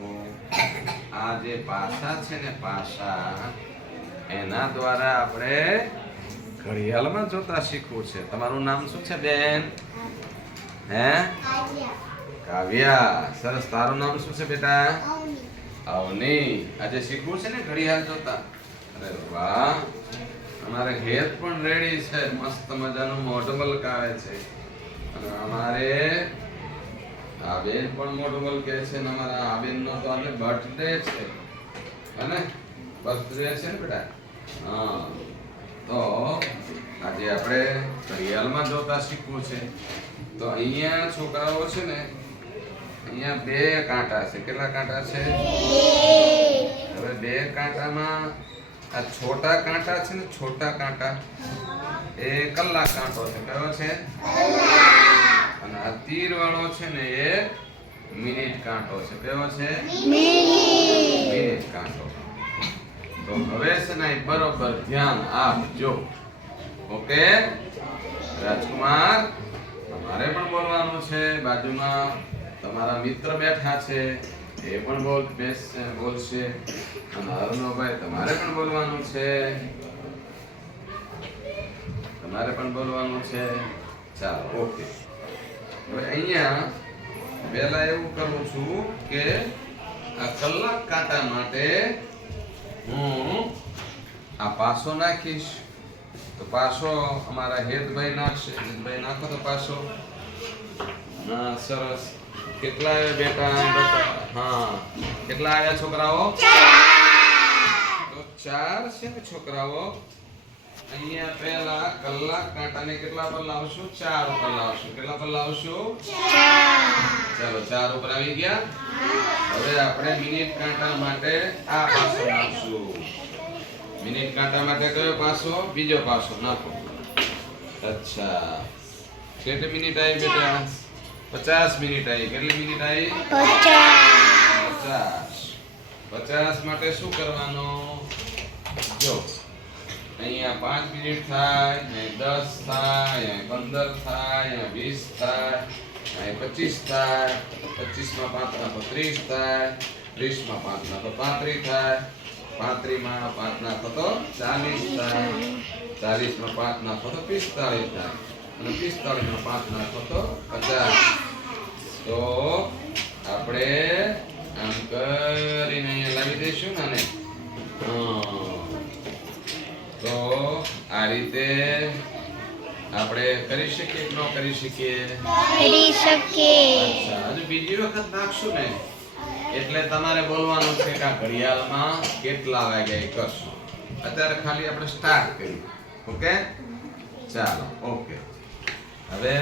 બાળકો આ જે પાસા છે ને પાસા એના દ્વારા આપણે ઘડિયાળમાં જોતા શીખવું છે. તમારું નામ શું છે બેન? હે? કાવ્યા. સરસ. તારું નામ શું છે બેટા? અવની. આજે શીખવું છે ને ઘડિયાળ જોતા? અરે વાહ, અમારે હેત પણ રેડી છે. મસ્ત મજાનું મોઢું મલકાવે છે. અને અમારે આબેન પણ મોઢું મલકે છે. અને અમારા આબેનનો તો આજે બર્થડે છે. અને બર્થડે છે ને બેટા? હા. તો આજે આપણે ઘડિયાળમાં જોતા શીખવું છે. તો અહીંયા છોકરાઓ છે ને, અહીંયા બે કાંટા છે. કેટલા કાંટા છે? હવે બે કાંટામાં આ છોટા કાંટા છે ને, છોટા કાંટા એ કલાક કાંટો છે. કયો છે? અને આ તીર વાળો છે ને એ મિનિટ કાંટો છે. કયો છે? મિનિટ કાંટો. તો હવે છે ને બરોબર ધ્યાન આપજો. ઓકે રાજકુમાર, તમારે પણ બોલવાનું છે. બાજુમાં તમારા મિત્ર બેઠા છે, એ પણ બોલશે. અને અરુણભાઈ, તમારે પણ બોલવાનું છે. તમારે પણ બોલવાનું છે. ચાલો, ઓકે. હવે અહીંયા પહેલા એવું કરું છું કે આ કલાક કાંટા માટે હું આ પાસો નાખીશ. તો પાસો અમારા હેતભાઈ નાખશે. હેતભાઈ નાખો તો પાસો. હા, સરસ. કેટલા આવ્યા બેટા? હા, કેટલા આવ્યા છોકરાઓ? તો 4 છે ને છોકરાઓ. અહીંયા પહેલા કલાક કાંટાને કેટલા પર લાવશું? 4 ઉપર લાવશું. કેટલા પર લાવશું? 4. ચાલો, 4 ઉપર આવી ગયા. હવે આપણે મિનિટ કાંટા માટે આ પાસો નાખશું. મિનિટ કાંટા માટે કયો પાસો? બીજો પાસો નાખો. અચ્છા, કેટલી મિનિટ આવી બેટા? 50 મિનિટ આવી. કેટલી મિનિટ આવી? 50. 50 માટે શું કરવાનું? જો અહીંયા 5 મિનિટ થાય, અહીંયા 10 થાય, અહીંયા 15 થાય, અહીંયા 20 થાય, અહીંયા 25 થાય, 25 માં 5 નાખો 30 થાય, 30 માં 5 નાખો 35 થાય, 35 માં 5 નાખો તો 40 થાય, 40 માં 5 નાખો તો 45 થાય, અને 45 માં 5 નાખો તો 50. તો આપણે આમ કરીને અહીંયા લાવી દઈશું ને. તો આ રીતે આપણે કરી શકીએ કે ન કરી શકીએ? કરી શકીએ. અચ્છા, હજુ બીજી વખત નાખશું ને એટલે તમારે બોલવાનું છે કે આ ઘડિયાળમાં કેટલા વાગ્યા એ કરશું. અત્યારે ખાલી આપણે સ્ટાર્ટ કરીએ. ઓકે, ચાલો. ઓકે, હવે